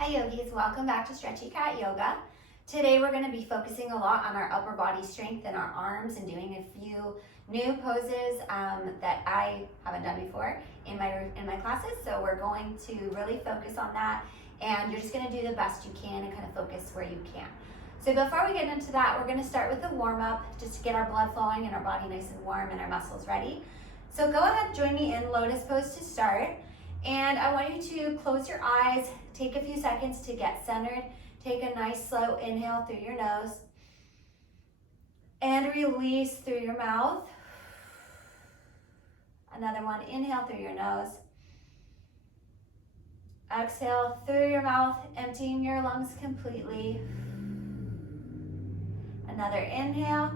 Hi yogis, welcome back to Stretchy Cat Yoga. Today we're going to be focusing a lot on our upper body strength and our arms and doing a few new poses that I haven't done before in my classes. So we're going to really focus on that, and you're just going to do the best you can and kind of focus where you can. So before we get into that, we're going to start with a warm-up just to get our blood flowing and our body nice and warm and our muscles ready. So go ahead, join me in lotus pose to start. And I want you to close your eyes, take a few seconds to get centered. Take a nice slow inhale through your nose and release through your mouth. Another one, inhale through your nose. Exhale through your mouth, emptying your lungs completely. Another inhale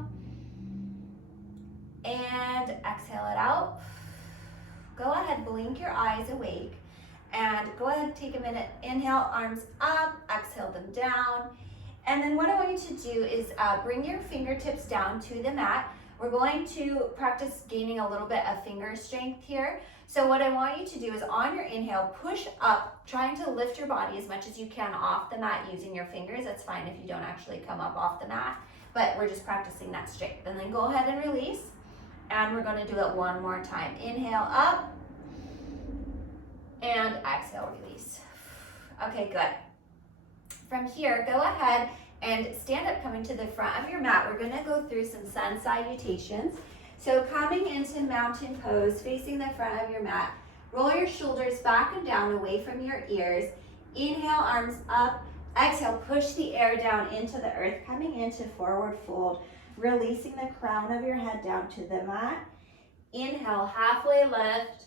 and exhale it out. Go ahead, blink your eyes awake, and go ahead and take a minute. Inhale, arms up, exhale them down. And then what I want you to do is bring your fingertips down to the mat. We're going to practice gaining a little bit of finger strength here. So what I want you to do is on your inhale, push up, trying to lift your body as much as you can off the mat using your fingers. That's fine if you don't actually come up off the mat, but we're just practicing that strength. And then go ahead and release. And we're going to do it one more time. Inhale up and exhale, release. Okay, good. From here, go ahead and stand up, coming to the front of your mat. We're going to go through some sun salutations. So coming into mountain pose, facing the front of your mat, roll your shoulders back and down away from your ears. Inhale, arms up. Exhale, push the air down into the earth, coming into forward fold. Releasing the crown of your head down to the mat. Inhale, halfway lift.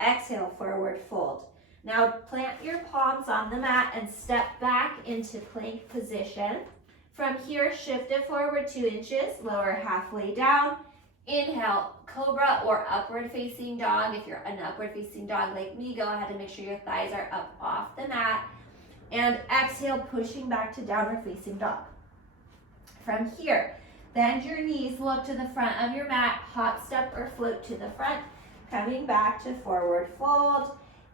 Exhale, forward fold. Now plant your palms on the mat and step back into plank position. From here, shift it forward 2 inches, lower halfway down. Inhale, cobra or upward facing dog. If you're an upward facing dog like me, go ahead and make sure your thighs are up off the mat. And exhale, pushing back to downward facing dog. From here, bend your knees, look to the front of your mat, hop, step, or float to the front, coming back to forward fold.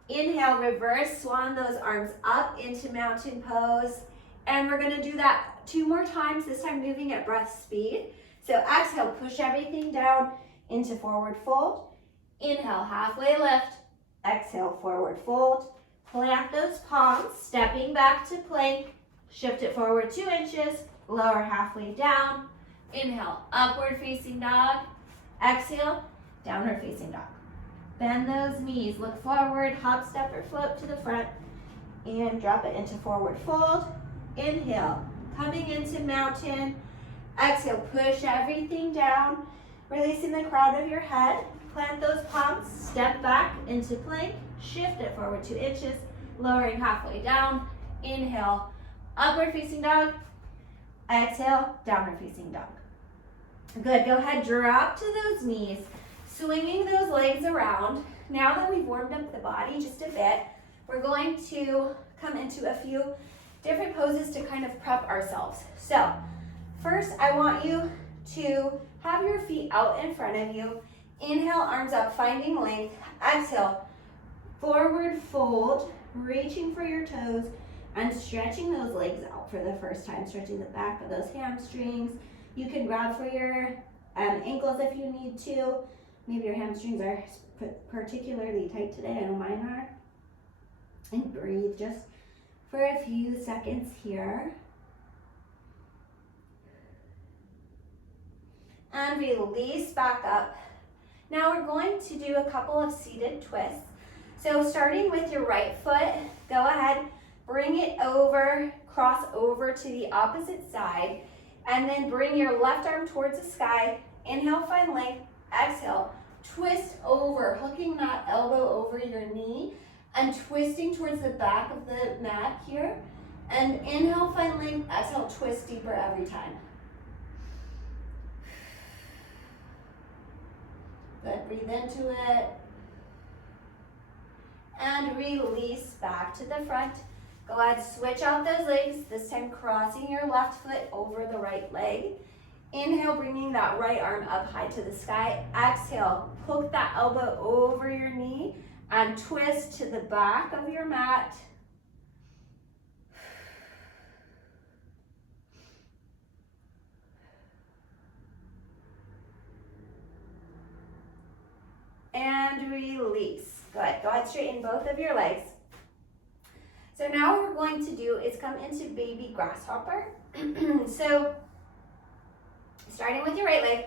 Inhale, reverse swan those arms up into mountain pose. And we're gonna do that 2 more times, this time moving at breath speed. So exhale, push everything down into forward fold. Inhale, halfway lift. Exhale, forward fold. Plant those palms, stepping back to plank. Shift it forward 2 inches, lower halfway down. Inhale, upward facing dog. Exhale, downward facing dog. Bend those knees, look forward, hop, step, or float to the front, and drop it into forward fold. Inhale, coming into mountain. Exhale, push everything down, releasing the crown of your head. Plant those palms, step back into plank, shift it forward 2 inches, lowering halfway down. Inhale, upward facing dog. Exhale, downward facing dog. Good, go ahead, drop to those knees, swinging those legs around. Now that we've warmed up the body just a bit, we're going to come into a few different poses to kind of prep ourselves. So first, I want you to have your feet out in front of you. Inhale, arms up, finding length. Exhale, forward fold, reaching for your toes and stretching those legs out for the first time, stretching the back of those hamstrings. You can grab for your ankles if you need to. Maybe your hamstrings are particularly tight today. I know mine are. And breathe just for a few seconds here. And release back up. Now we're going to do a couple of seated twists. So starting with your right foot, go ahead, bring it over, cross over to the opposite side, and then bring your left arm towards the sky. Inhale, find length. Exhale, twist over, hooking that elbow over your knee and twisting towards the back of the mat here. And inhale, find length. Exhale, twist deeper every time. Good, breathe into it. And release back to the front. Go ahead, switch out those legs, this time crossing your left foot over the right leg. Inhale, bringing that right arm up high to the sky. Exhale, hook that elbow over your knee and twist to the back of your mat. and release. Good. Go ahead, straighten both of your legs. So now what we're going to do is come into baby grasshopper. So starting with your right leg,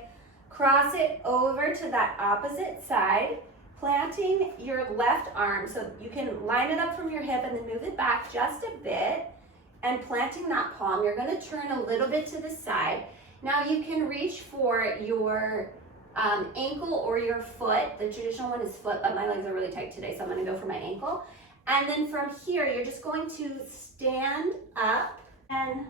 cross it over to that opposite side, planting your left arm so you can line it up from your hip and then move it back just a bit, and planting that palm. You're going to turn a little bit to the side. Now you can reach for your ankle or your foot. The traditional one is foot, but my legs are really tight today, so I'm going to go for my ankle. And then from here, you're just going to stand up and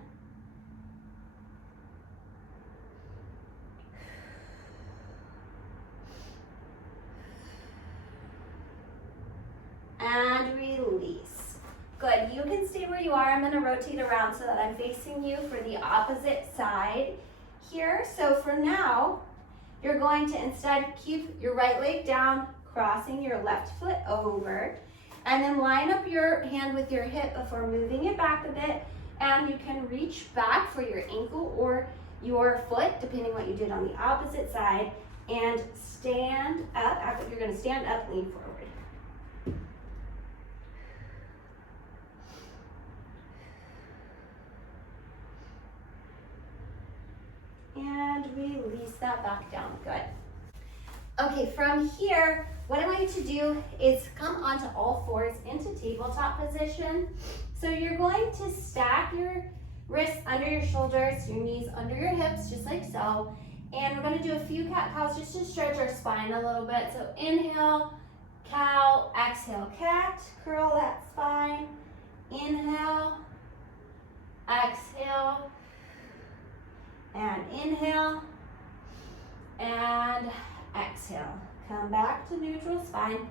release. Good. You can stay where you are. I'm going to rotate around so that I'm facing you for the opposite side here. So for now, you're going to instead keep your right leg down, crossing your left foot over, and then line up your hand with your hip before moving it back a bit, and you can reach back for your ankle or your foot, depending what you did on the opposite side, and stand up. After you're going to stand up, lean forward. And release that back down. Good. Okay, from here, what I want you to do is come onto all fours into tabletop position. So you're going to stack your wrists under your shoulders, your knees under your hips, just like so. And we're going to do a few cat-cows just to stretch our spine a little bit. So inhale, cow, exhale, cat. Curl that spine. Inhale, exhale, and inhale, and exhale. Come back to neutral spine.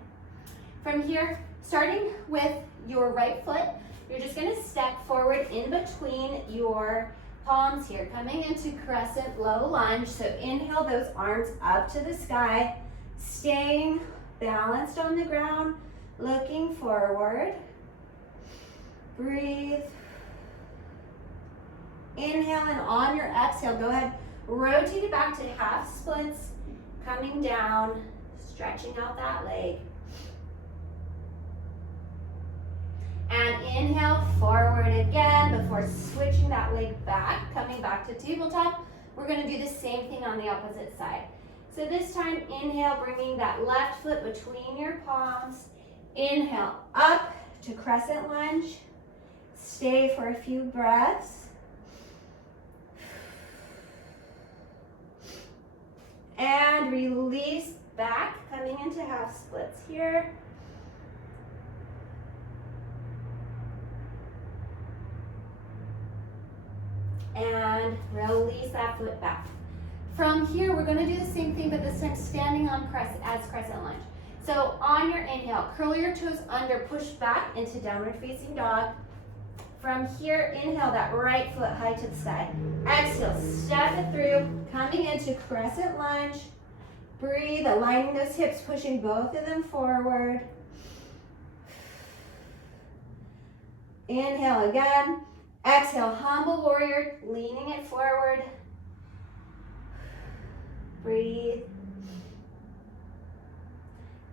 From here, starting with your right foot, you're just going to step forward in between your palms here, coming into crescent low lunge. So inhale those arms up to the sky, staying balanced on the ground, looking forward. Breathe. Inhale, and on your exhale, go ahead, rotate it back to half splits, coming down, stretching out that leg. And inhale, forward again before switching that leg back, coming back to tabletop. We're going to do the same thing on the opposite side. So this time, inhale, bringing that left foot between your palms. Inhale, up to crescent lunge. Stay for a few breaths. And release back, coming into half splits here. And release that foot back. From here, we're going to do the same thing, but this time standing on crescent lunge. So on your inhale, curl your toes under, push back into downward facing dog. From here, inhale that right foot high to the sky. Exhale, step it through, coming into crescent lunge. Breathe, aligning those hips, pushing both of them forward. Inhale again. Exhale, humble warrior, leaning it forward. Breathe.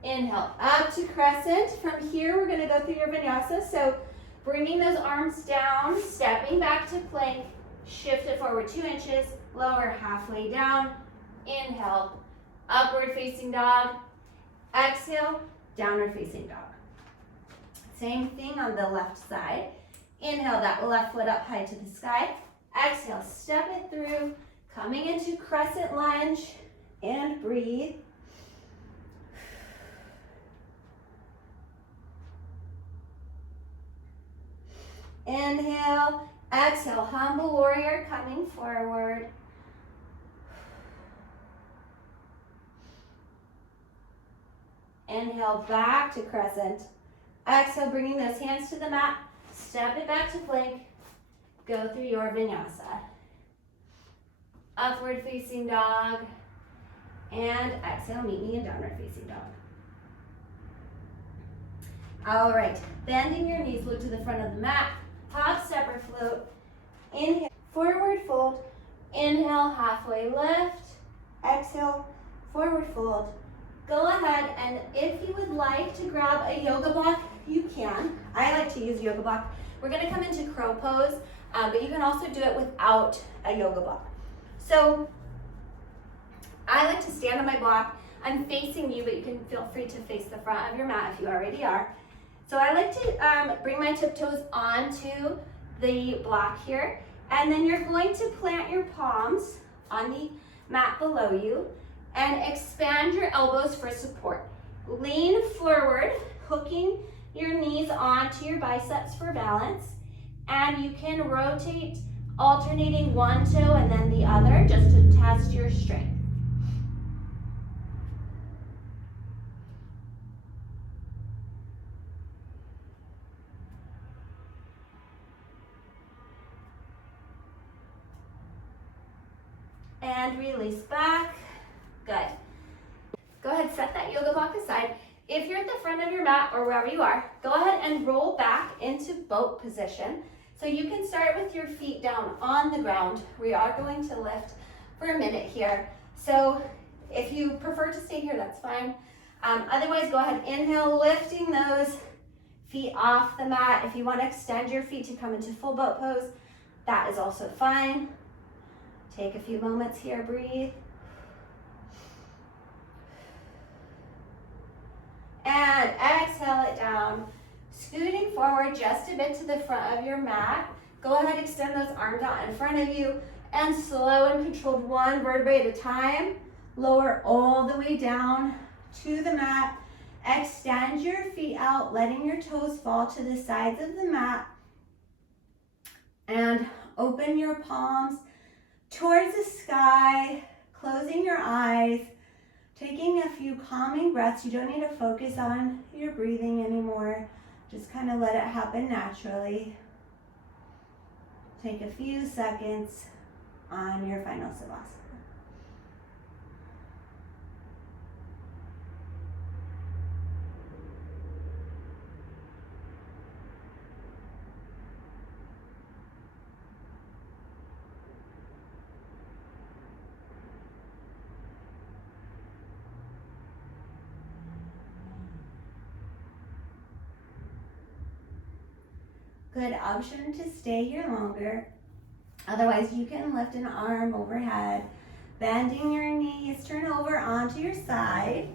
Inhale, up to crescent. From here, we're going to go through your vinyasa. So bringing those arms down, stepping back to plank, shift it forward 2 inches, lower halfway down. Inhale, upward facing dog. Exhale, downward facing dog. Same thing on the left side. Inhale that left foot up high to the sky. Exhale, step it through, coming into crescent lunge, and breathe. Inhale, exhale, humble warrior, coming forward. Inhale, back to crescent. Exhale, bringing those hands to the mat. Step it back to plank. Go through your vinyasa. Upward facing dog. And exhale, meet me in downward facing dog. All right, bending your knees, look to the front of the mat. Hop, step, or float. Inhale, forward fold. Inhale, halfway lift. Exhale, forward fold. go ahead and if you would like to grab a yoga block, you can. I like to use yoga block. We're gonna come into crow pose, but you can also do it without a yoga block. So I like to stand on my block. I'm facing you, but you can feel free to face the front of your mat if you already are. So I like to bring my tiptoes onto the block here, and then you're going to plant your palms on the mat below you and expand your elbows for support. Lean forward, hooking your knees onto your biceps for balance, and you can rotate, alternating one toe and then the other just to test your strength. And release back. Good. Go ahead, set that yoga block aside. If you're at the front of your mat or wherever you are, go ahead and roll back into boat position. So you can start with your feet down on the ground. We are going to lift for a minute here. So if you prefer to stay here, that's fine. Otherwise, go ahead, inhale, lifting those feet off the mat. If you want to extend your feet to come into full boat pose, that is also fine. Take a few moments here, breathe. And exhale it down. Scooting forward just a bit to the front of your mat. Go ahead, extend those arms out in front of you and slow and controlled one vertebrae at a time. Lower all the way down to the mat. Extend your feet out, letting your toes fall to the sides of the mat. And open your palms towards the sky, closing your eyes, taking a few calming breaths. You don't need to focus on your breathing anymore. Just kind of let it happen naturally. Take a few seconds on your final savasana. Good option to stay here longer. Otherwise, you can lift an arm overhead, bending your knees, turn over onto your side,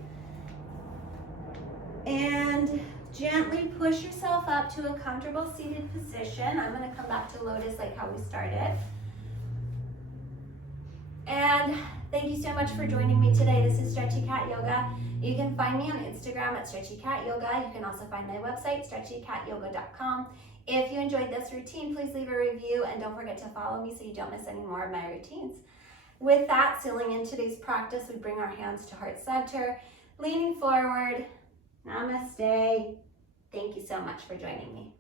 and gently push yourself up to a comfortable seated position. I'm going to come back to lotus like how we started. And thank you so much for joining me today. This is Stretchy Cat Yoga. You can find me on Instagram at Stretchy Cat Yoga. You can also find my website, stretchycatyoga.com. If you enjoyed this routine, please leave a review and don't forget to follow me so you don't miss any more of my routines. With that, sealing in today's practice, we bring our hands to heart center, leaning forward. Namaste. Thank you so much for joining me.